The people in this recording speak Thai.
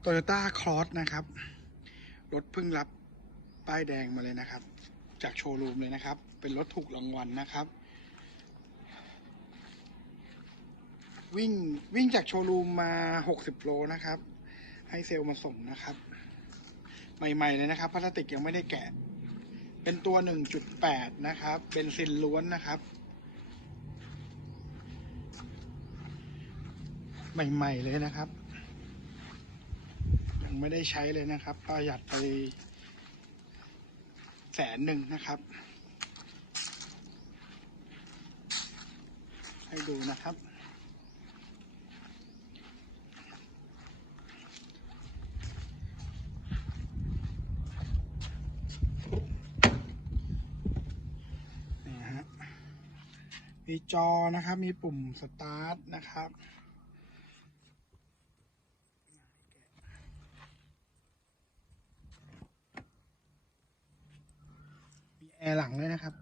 โตโยต้าครอสนะครับ รถเพิ่งรับป้ายแดงมาเลยนะครับ จากโชว์รูมเลยนะครับ เป็นรถถูกรางวัลนะครับ วิ่งวิ่งจากโชว์รูมมา 60 โลนะครับ ให้เซลล์มาส่งนะครับ ใหม่ ๆ เลยนะครับพลาสติกยังไม่ได้แกะ เป็นตัว 1.8 นะครับ เป็นซินล้วนนะครับ ใหม่ๆเลยนะครับ ยังไม่ได้ใช้เลยนะครับ ประหยัดไปแสนหนึ่งนะครับ ให้ดูนะครับนี่ฮะมีจอนะครับ มีปุ่มสตาร์ทนะครับ แอร์หลังด้วยนะครับ